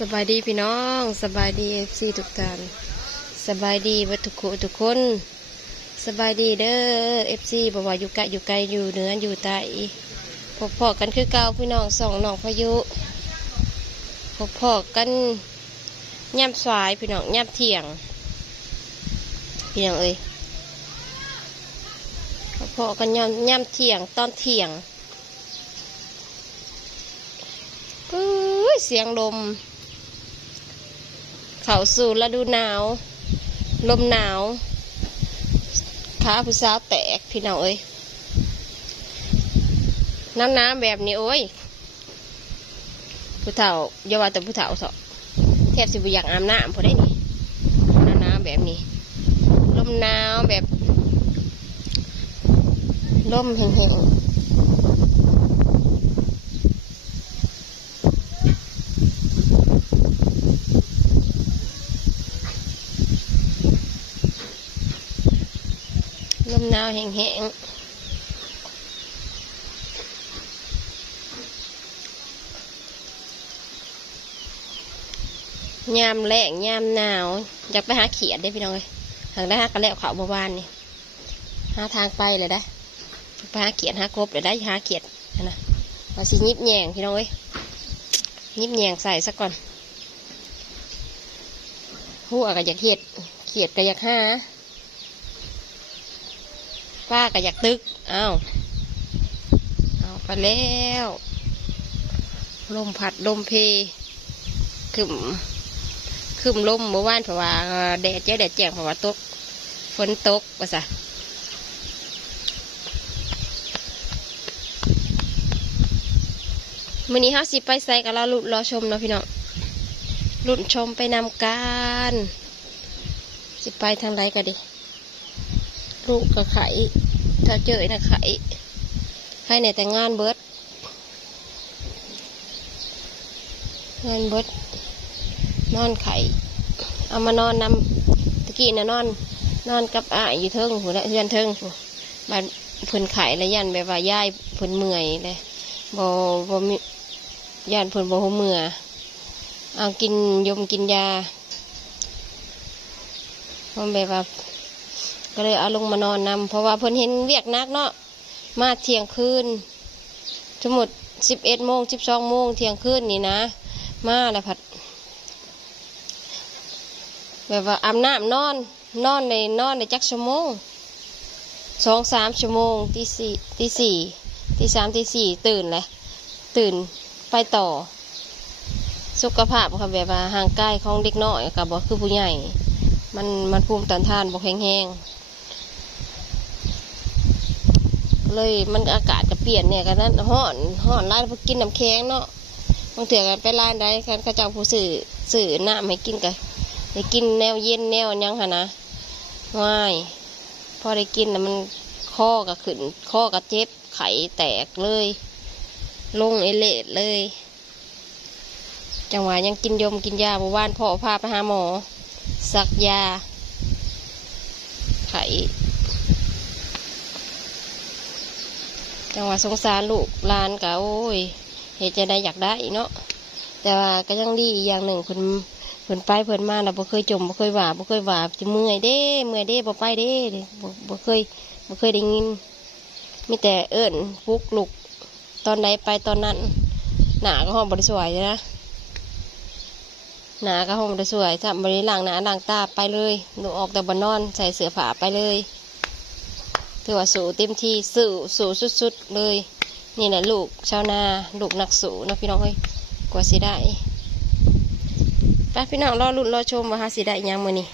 สบายดีพี่น้องสบายดีเอฟซีทุกท่านสบายดีวัตถุกทุกคนสบายดีเด้อเอฟซีบอกว่าอยู่ไกลอยู่ไกลอยู่เหนืออยู่ใต้พบพอกันคือเก่าพี่น้องสองน้องพายุพบพอกันย่ำสายพี่น้องย่ำเที่ยงพี่น้องเอ้ยพบพอกันย่ำย่ำเที่ยงตอนเที่ยงอุ้ยเสียงลม เข้าสู่ฤดูหนาว ลมหนาวขาผู้สาวแตกพี่น้องเอ้ยน้ำน้ำแบบนี้โอ้ยผู้เฒ่าอย่าว่าแต่ผู้เฒ่าเถอะแทบสิบุอยากอาบน้ำพอได้นี่น้ำน้ำแบบนี้ ลมหนาวแบบ ลมแห้งๆ หนาวแห้งๆยามแรงยามหนาวอยากไปหาเขียดได้พี่น้องเลยหางได้หากระแล้วเขาเมื่อวานนี่หาทางไปเลยได้ไปหาเขียดหากบเลยได้หาเขียดนะมาสิยิบแยงพี่น้องเอ้ยยิบแยงใส่ซะก่อนหัวก็อยากเห็ดเขียดก็อยากหา ป้าก็อยากตึกอ้าวเอาไปแล้วลมพัดลมเพขึ้นขึ้นลมเมื่อวานเพราะว่าแดดเจ๊แดดแจ้งเพราะว่าตกฝนตกว่าซะมื่อนี้เฮาสิไปใส่กับเราลุรอชมเนาะพี่น้องลุ้นชมไปนำการ สิไปทางไรกันดิ ลูกกับไข่ถ้าเจอนะไข่ไข่ในแต่งงานเบิร์ดงานเบิร์ดนอนไข่เอามานอนนำตะกี้นะนอน นอนกับอ้ายอยู่เทิงหัวละเฮือนเทิงบ้านเพิ่นไข่และยันแบบว่าย่ายเพิ่นเมื่อยเลยบ่บ่มีย่านเพิ่นบ่ฮู้เมื่อเอากินยมกินยาเพราะแบบว่า ก็เลยเอาลงมานอนนำเพราะว่าเพิ่นเห็นเวียกนักเนาะมาเที่ยงคืนทั้งหมดสิบเอ็ดโมงสิบสองโมงเที่ยงคืนนี่นะ มาแล้วผัด แบบว่าอาบน้ำนอน นอนในนอนในจักชั่วโมงสองสามชั่วโมงตีสี่ตีสี่ตีสามตีสี่ตื่นเลยตื่นไปต่อ สุขภาพค่ะแบบว่าห่างกายของเด็กน้อยกับบ่คือผู้ใหญ่ มันมันภูมิต้านทานบ่แข็งแรง เลยมันอากาศก็เปลี่ยนเนี่ยกันนั้นห้อนห้อนร้านกินน้ำแข็งเนาะบางเถื่อกันไปร้านใดกันเขาเจ้าผู้สื่อสื่อหน้ำให้กินกันได้กินแนวเย็นแนวยังค่ะนะง่ายพอได้กินแล้วมันข้อก็ขึ้นข้อก็เจ็บไข้แตกเลย ลงเอเลดเลย จังหวะยังกินยมกินยาเมื่อวานพ่อพาไปหาหมอ สักยา ไข่ จังหวะสงสารลูกลานกะโอ้ยเหตุจะได้อยากได้เนาะแต่ว่าก็ยังดีอีกอย่างหนึ่งเพิ่นเพิ่นไปเพิ่นมาเราบ่เคยจมบ่เคยว่าบ่เคยว่าจะเมื่อยเด้เมื่อยเด้บ่ไปเด้บ่บ่เคยบ่เคยได้ยินมีแต่เอิ้นปลุกลุกตอนไหนไปตอนนั้น หนาก็ห้องบริสวยนะหนาก็ห้องบริสวยถ้าบริล่างหนาหล่างตาไปเลยหนูออกแต่บนนอน ใส่เสื้อผ้าไปเลย ถือว่าสู่เต็มที่สู่สู่สุดๆเลย นี่แหละลูกชาวนาลูกนักสู่นะพี่น้องเฮ้ยกว่าสิได้ไปพี่น้องรอรุ่นรอชมว่าหาสิได้ยังมือนี่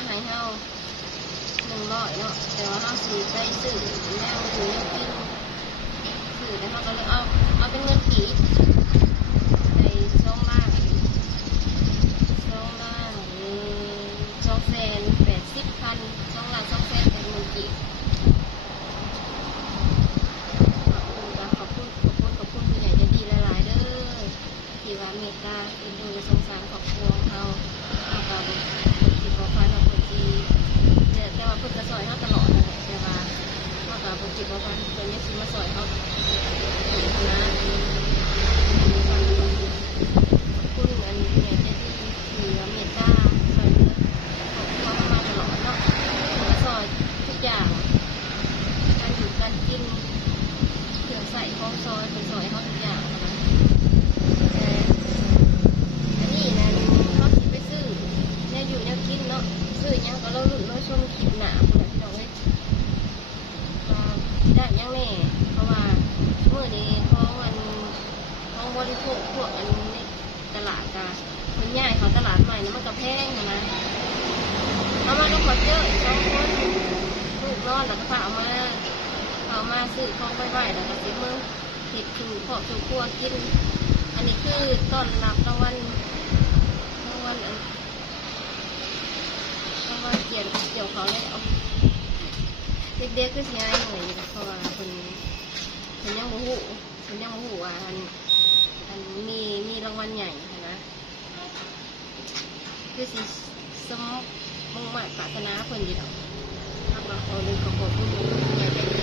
มาให้เฮาหนึ่งร้อยเนาะแต่ว่าเฮาซื้อไปสื่อแนวซื้อแนวกินสื่อแล้วเฮาก็เลยเอาเอาเป็นเงินกีบใส่องล้านสองล้านสองแสนแปดสิบพันสองล้านสองแสนเป็นเงินกี่ เขาคนลูกนอดแล้วก็พาเอามาเอามาซื้อของไปไหวแล้วก็ซื้อมือเห็ดถูเพาะถูกขั้วกิน อันนี้คือต้นรับรางวัลรางวัลอันรางวัลเกี่ยวเกี่ยวเขาเลยเอาเด็กๆก็ง่ายหน่อยเพราะว่าคนคนยังโมโหคนยังโมโหอะอันอันมีมีรางวัลใหญ่นะคือสีสม มายปรารถนาคพิ่นอยู่ดอกทำมาขอเลยขอบคุณทุกท่าน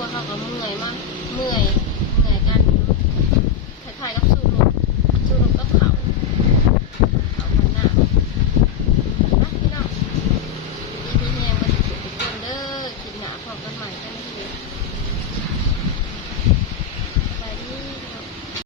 ัวดเขาก็เมื่อยมากเมื่อย